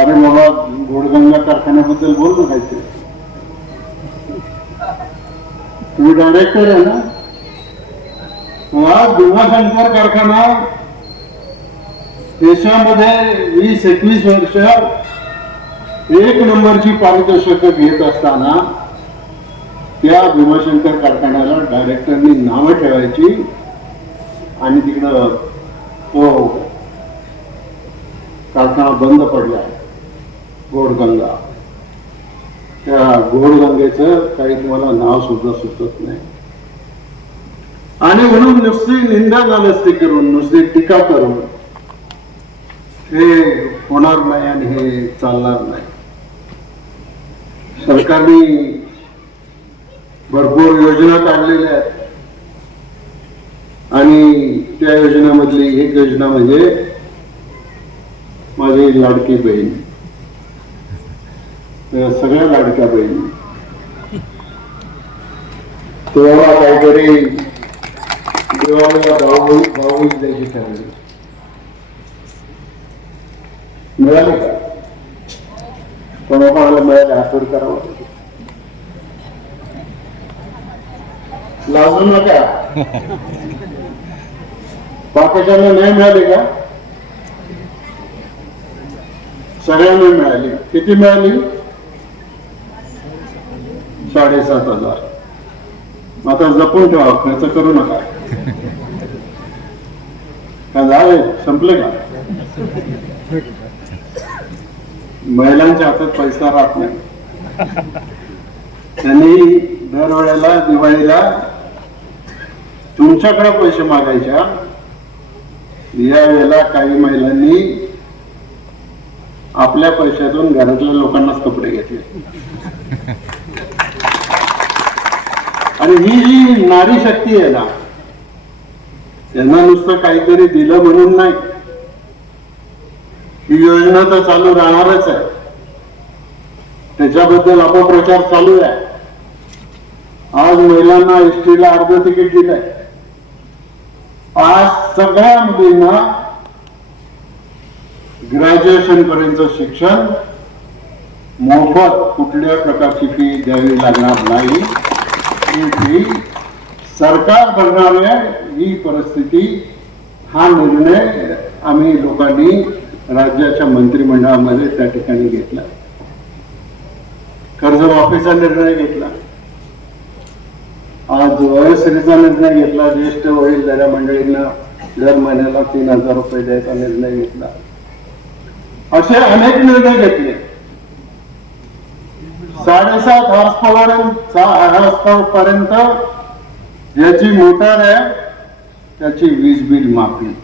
अरे बाबा घोडगंगा कारखान्याबद्दल बोल ना काहीतरी. तुम्ही डायरेक्टर आहे ना? हा भीमाशंकर कारखाना देशामध्ये वीस एकवीस वर्ष एक नंबरची पारितोषिक घेत असताना त्या भीमाशंकर कारखान्याला डायरेक्टरनी नावं ठेवायची आणि तिकडं तो कारखाना बंद पडला गोडगंगा त्या गोडगंगेचं काही तुम्हाला नाव सुद्धा सुचत नाही. आणि म्हणून नुसती निंदा नालस्ती करून नुसती टीका करून हे होणार नाही आणि हे चालणार नाही. सरकारने भरपूर योजना काढलेल्या आहेत. आणि त्या योजनामधली एक योजना म्हणजे माझी लाडकी बहीण. सगळ्या लाडक्या बहिणी. तेव्हा काहीतरी देवाला भाऊ भाऊ द्यायची ठरली. मिळाले का? कोणाकोणाला मिळाले हातवर करावं लाजू नका. बाकीच्यांना नाही मिळाले का? सगळ्यांना मिळाली. किती मिळाली? साडेसात हजार. आता जपून ठेवा खर्च करू नका. काय झाले संपले का? महिलांच्या हातात पैसा राहत नाही. त्यांनी दरवेळेला दिवाळीला तुमच्याकडे पैसे मागायच्या. या वेळेला काही महिलांनी आपल्या पैशातून घरातल्या लोकांनाच कपडे घेतले. आणि ही जी नारी शक्ती आहे ना त्यांना नुसतं काहीतरी दिलं म्हणून नाही. ही योजना तर चालू राहणारच आहे. त्याच्याबद्दल अपप्रचार चालू आहे. आज महिलांना एसटीला अर्ध तिकीट दिलंय आज सगळ्या मुलींना ग्रॅज्युएशन पर्यंत शिक्षण मोफत कुठल्या प्रकारची फी द्यावी लागणार नाही. ही फी सरकार भरणार आहे. ही परिस्थिती हा निर्णय आम्ही लोकांनी राज्याच्या मंत्रिमंडळामध्ये त्या ठिकाणी घेतला. कर्जमाफीचा निर्णय घेतला. आज वयोश्रीचा निर्णय घेतला. ज्येष्ठ वडीलधाऱ्या मंडळींना दर महिन्याला तीन हजार रुपये द्यायचा निर्णय घेतला. असे अनेक निर्णय घेतले. साडेसात हॉर्स पॉवर हॉर्स पर्यंत ज्याची मोटर आहे त्याची वीज बिल माफी.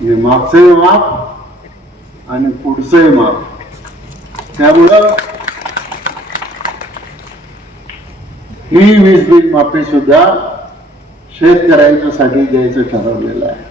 हे मागचंही माफ आणि पुढचंही माप. त्यामुळं ही वीज बिल माफी सुद्धा शेतकऱ्यांच्यासाठी द्यायचं ठरवलेलं आहे.